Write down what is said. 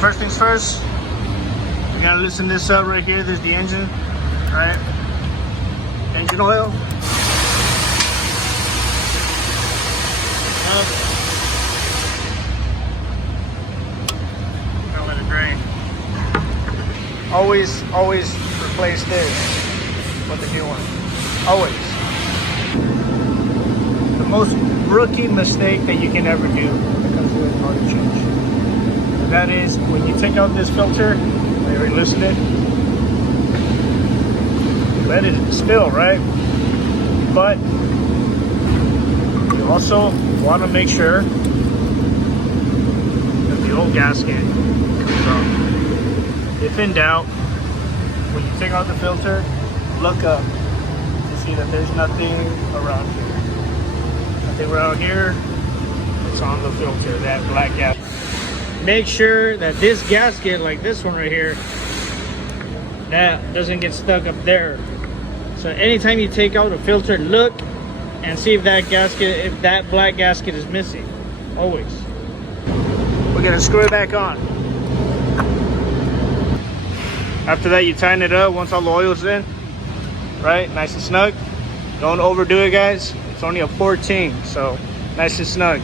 first things first, we gotta loosen this up right here. There's the engine, right? Engine oil. Don't let it drain. Always replace this with the new one. Always. The most rookie mistake that you can ever do when it comes to an oil change. And that is when you take out this filter, you already loosen it, let it spill, right? But you also want to make sure that the old gasket comes off. If in doubt, when you take out the filter, look up to see that there's nothing around here. Nothing around here. It's on the filter, that black gasket. Make sure that this gasket, like this one right here, that doesn't get stuck up there. So anytime you take out a filter, look and see if that gasket, if that black gasket is missing. Always. We're gonna screw it back on. After that, you tighten it up once all the oil's in, right? Nice and snug. Don't overdo it, guys. It's only a 14, so nice and snug.